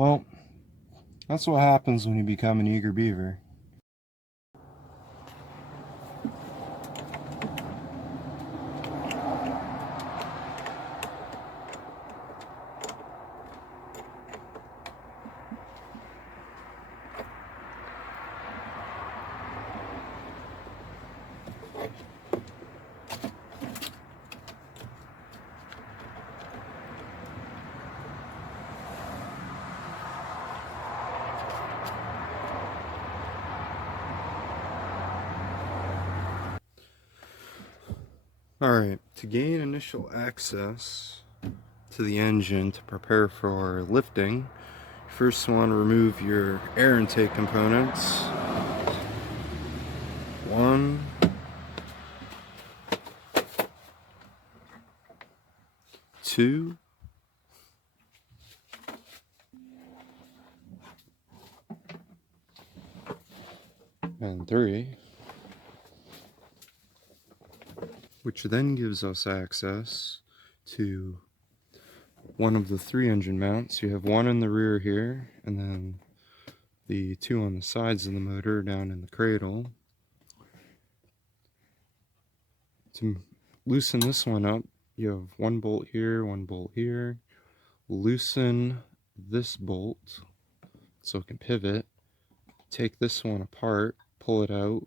Well, that's what happens when you become an eager beaver. Alright, to gain initial access to the engine to prepare for lifting, you first want to remove your air intake components. 1, 2, and 3. Which then gives us access to one of the 3 engine mounts. You have one in the rear here, and then the 2 on the sides of the motor down in the cradle. To loosen this one up, you have 1 bolt here, 1 bolt here. Loosen this bolt so it can pivot. Take this one apart, pull it out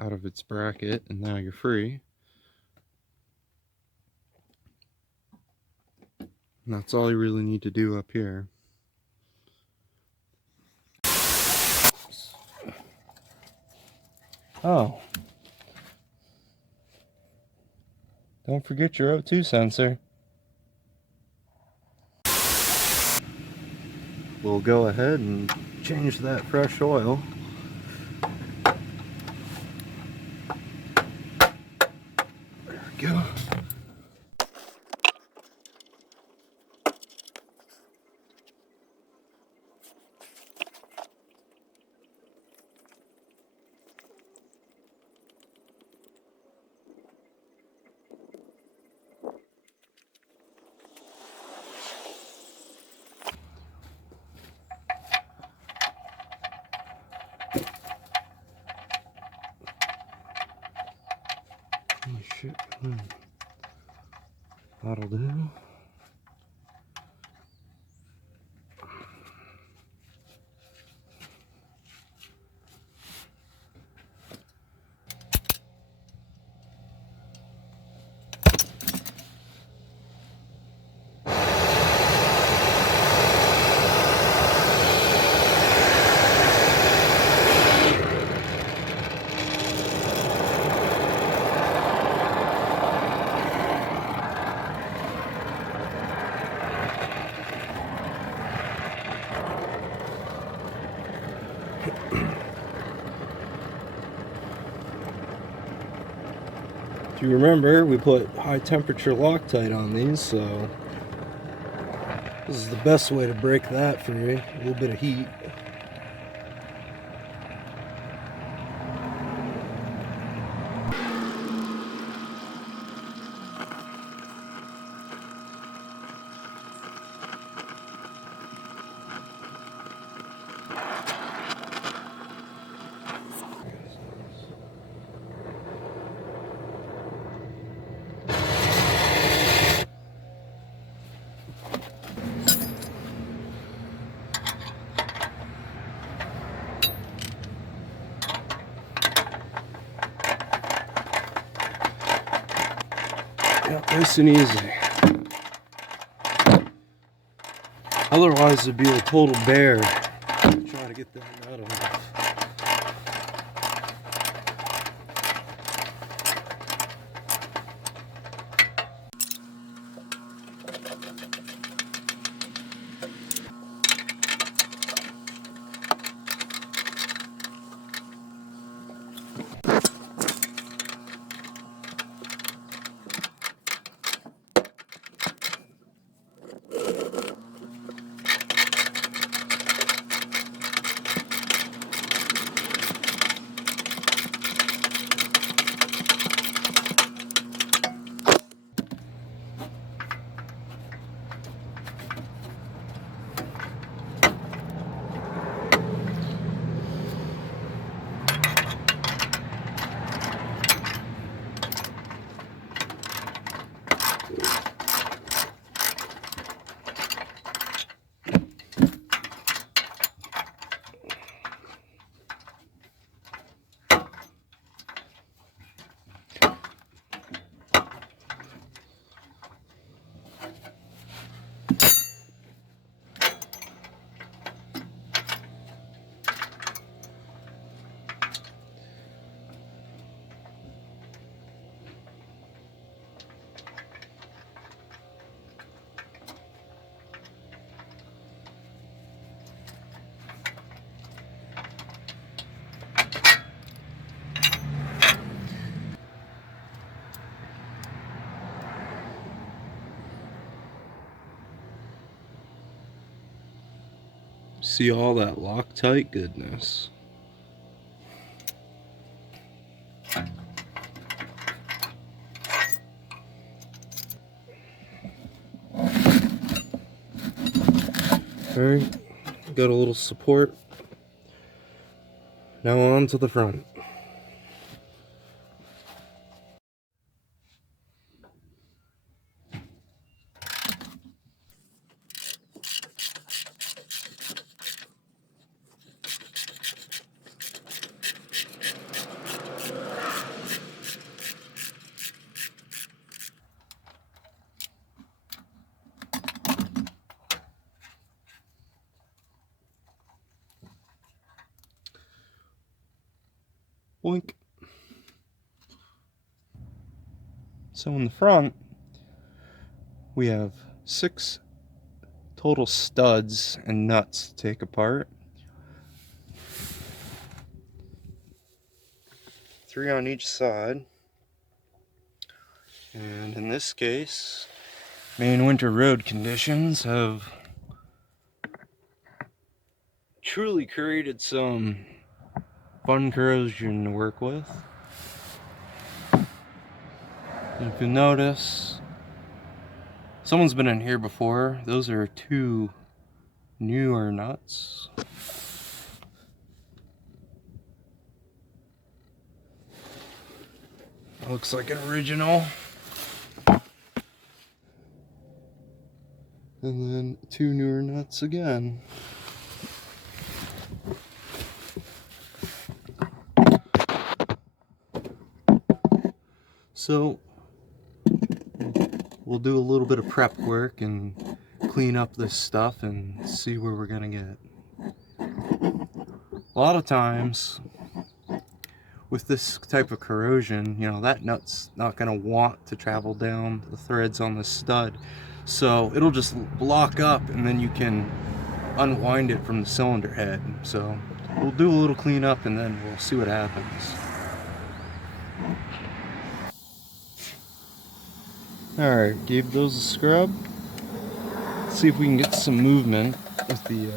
of its bracket, and now you're free. And that's all you really need to do up here. Oh. Don't forget your O2 sensor. We'll go ahead and change that fresh oil. There we go. Oh shit. That'll do. If you remember, we put high temperature Loctite on these, so this is the best way to break that free. A little bit of heat. Yeah, nice and easy. Otherwise it'd be a total bear trying to get that nut off. See all that Loctite goodness. Alright, got a little support. Now on to the front. Boink. So in the front, we have 6 total studs and nuts to take apart. 3 on each side. And in this case, Maine winter road conditions have truly created some fun corrosion to work with. And if you notice, someone's been in here before. Those are 2 newer nuts. Looks like an original. And then 2 newer nuts again. So we'll do a little bit of prep work and clean up this stuff and see where we're gonna get. A lot of times with this type of corrosion, you know, that nut's not gonna want to travel down the threads on the stud. So it'll just lock up and then you can unwind it from the cylinder head. So we'll do a little cleanup and then we'll see what happens. Alright, gave those a scrub. Let's see if we can get some movement with the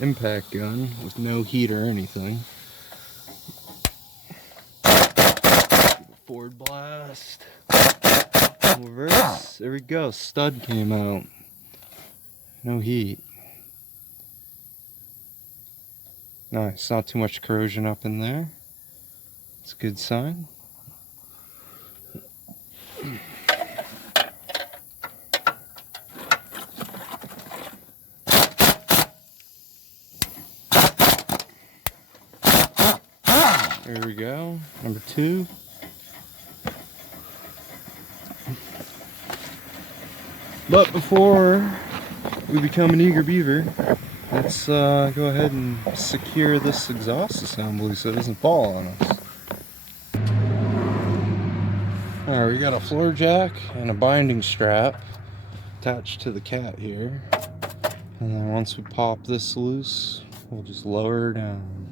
impact gun with no heat or anything. Forward blast. Reverse. There we go. Stud came out. No heat. Nice. Not too much corrosion up in there. It's a good sign. There we go. Number 2. But before we become an eager beaver, let's go ahead and secure this exhaust assembly so it doesn't fall on us. Alright, we got a floor jack and a binding strap attached to the cat here. And then once we pop this loose, we'll just lower her down.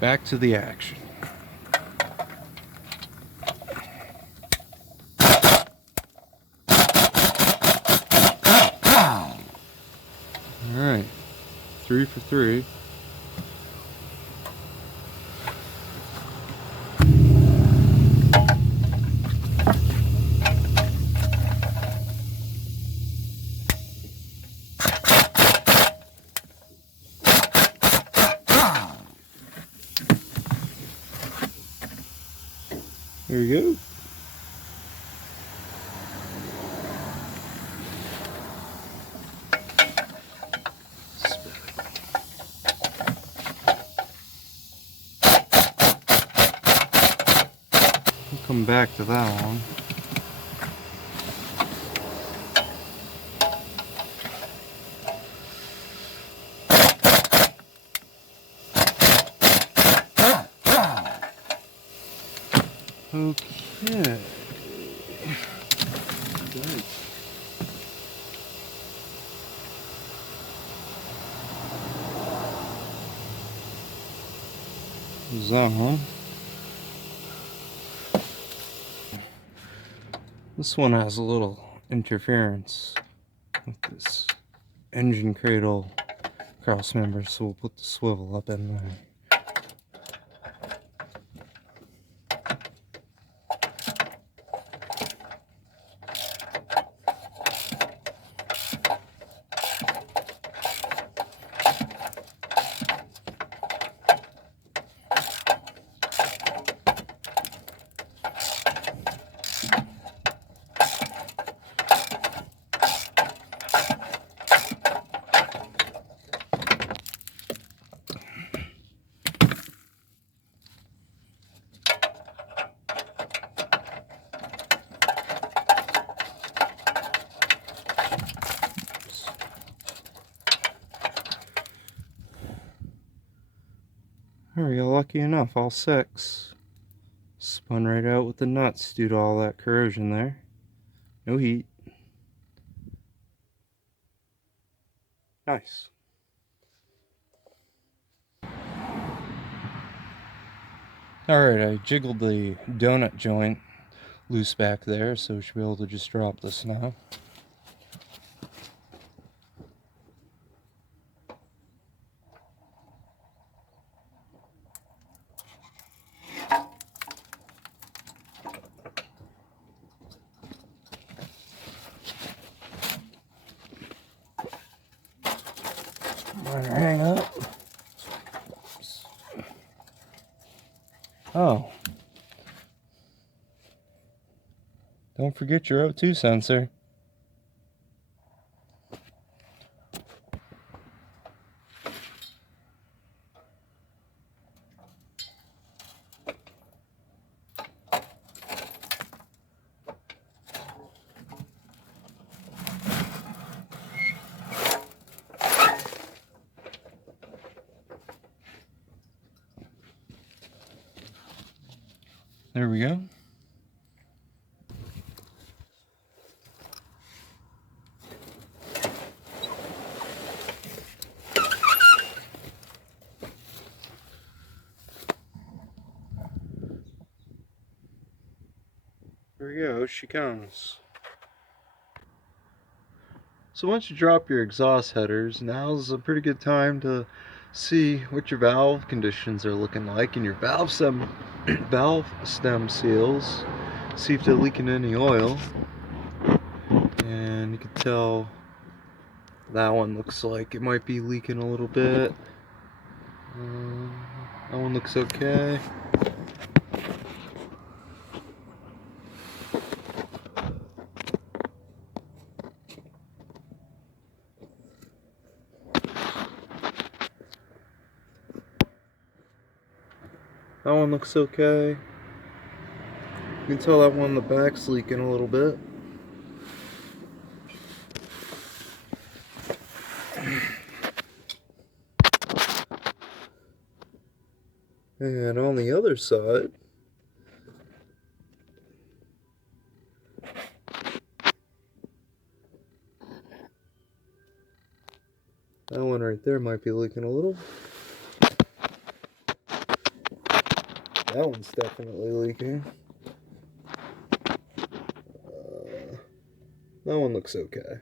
Back to the action. Alright, 3 for 3. There you go. We'll come back to that one. Okay. Good. Zone. This one has a little interference with this engine cradle cross members, so we'll put the swivel up in there. There we go, lucky enough, all 6. Spun right out with the nuts due to all that corrosion there. No heat. Nice. Alright, I jiggled the donut joint loose back there, so we should be able to just drop this now. Minor hang up. Oh. Don't forget your O2 sensor. There we go. There we go, she comes. So once you drop your exhaust headers, now's a pretty good time to see what your valve conditions are looking like and your valve stem seals. See if they're leaking any oil. And you can tell that one looks like it might be leaking a little bit. That one looks okay. That one looks okay. You can tell that one in the back's leaking a little bit. And on the other side, that one right there might be leaking a little. That one's definitely leaking. That one looks okay.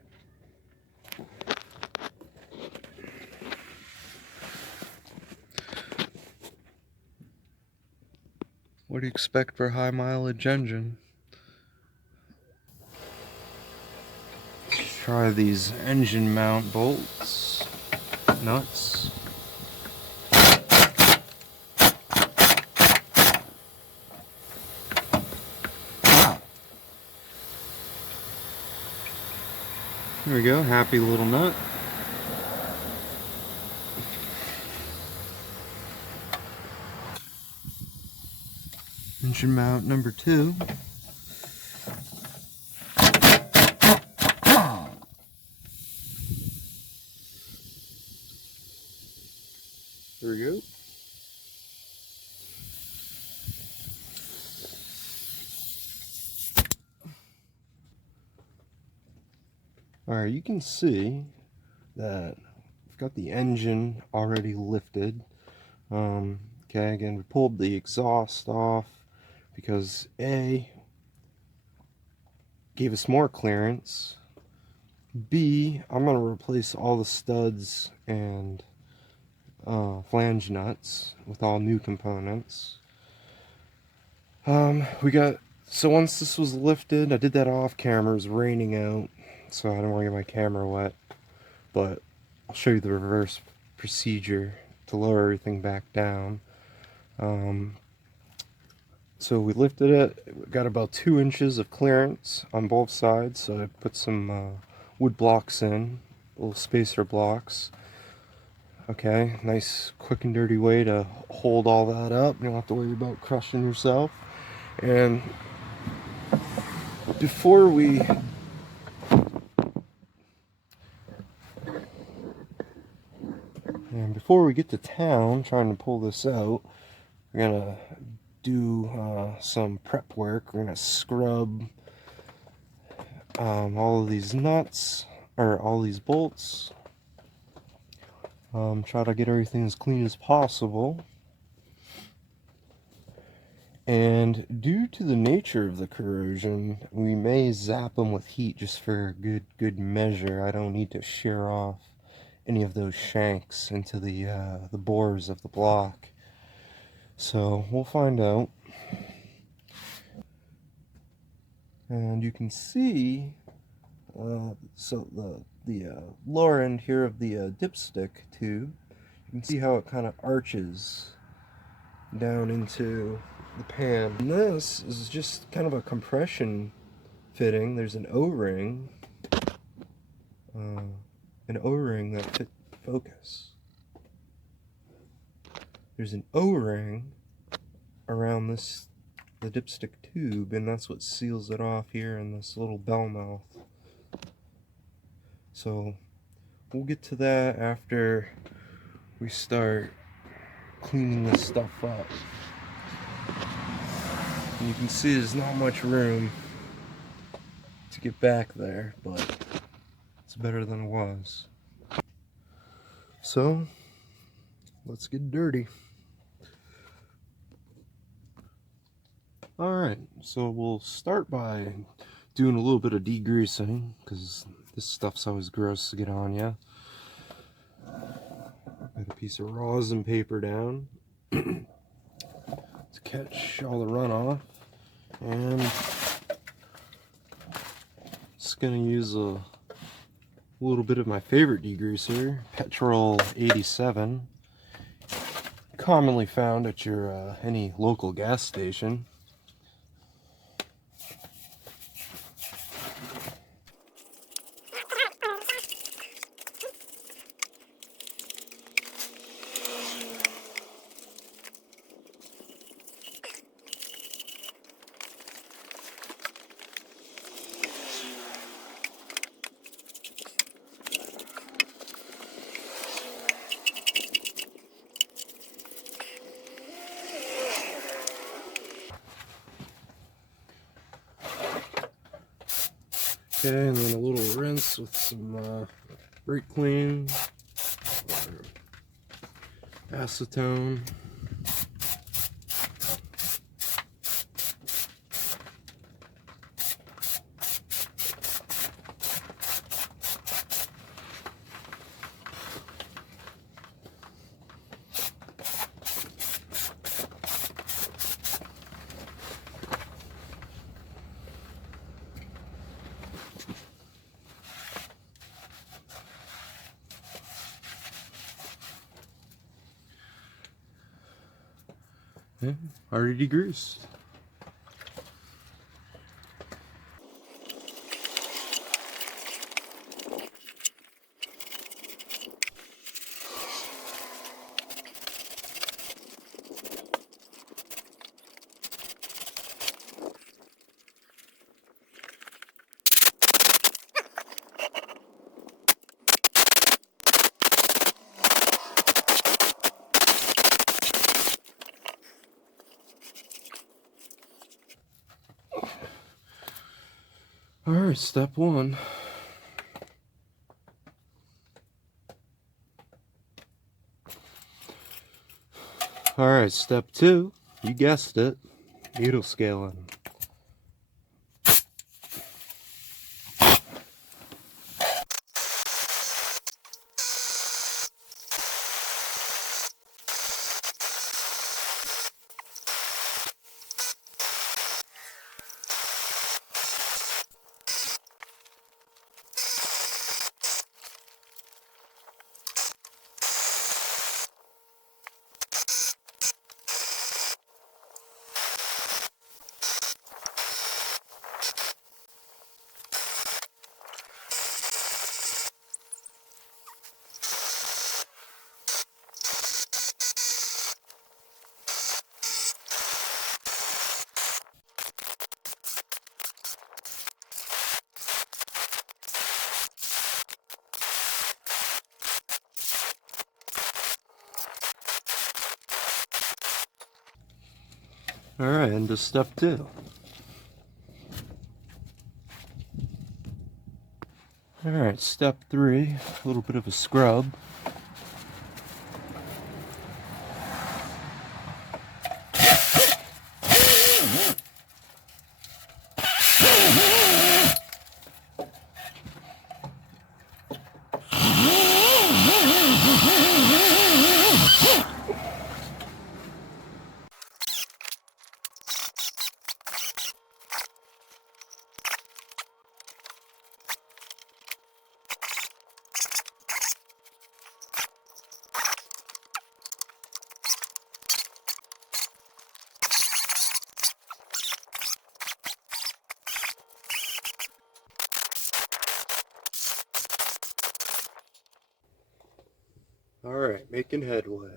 What do you expect for a high mileage engine? Let's try these engine mount bolts, nuts. There we go, happy little nut. Engine mount number 2. There we go. Alright, you can see that I've got the engine already lifted. Okay, again, we pulled the exhaust off because A, gave us more clearance. B, I'm going to replace all the studs and flange nuts with all new components. So once this was lifted, I did that off camera. It was raining out, so I don't want to get my camera wet. But I'll show you the reverse procedure to lower everything back down. So we lifted it, got about 2 inches of clearance on both sides, so I put some wood blocks in, little spacer blocks. Okay, nice quick and dirty way to hold all that up. You don't have to worry about crushing yourself. And before we get to town trying to pull this out, we're gonna do some prep work. We're gonna scrub all of these nuts, or all these bolts. Try to get everything as clean as possible. And due to the nature of the corrosion, we may zap them with heat just for good measure. I don't need to shear off any of those shanks into the bores of the block. So we'll find out. And you can see, so the lower end here of the dipstick tube, you can see how it kind of arches down into the pan. And this is just kind of a compression fitting. There's an O-ring, that fit focus. There's an O-ring around the dipstick tube, and that's what seals it off here in this little bell mouth. So we'll get to that after we start cleaning this stuff up. And you can see there's not much room to get back there, but it's better than it was. So let's get dirty. Alright, so we'll start by doing a little bit of degreasing, because this stuff's always gross to get on ya. Got a piece of rosin paper down to catch all the runoff, and just gonna use a little bit of my favorite degreaser, Petrol 87, commonly found at your any local gas station. Okay, and then a little rinse with some brake clean or acetone. Yeah, already degreased. Alright, step one. Alright, step two. You guessed it. Needle scaling. Alright, into step 2. Alright, step 3, a little bit of a scrub. Alright, making headway.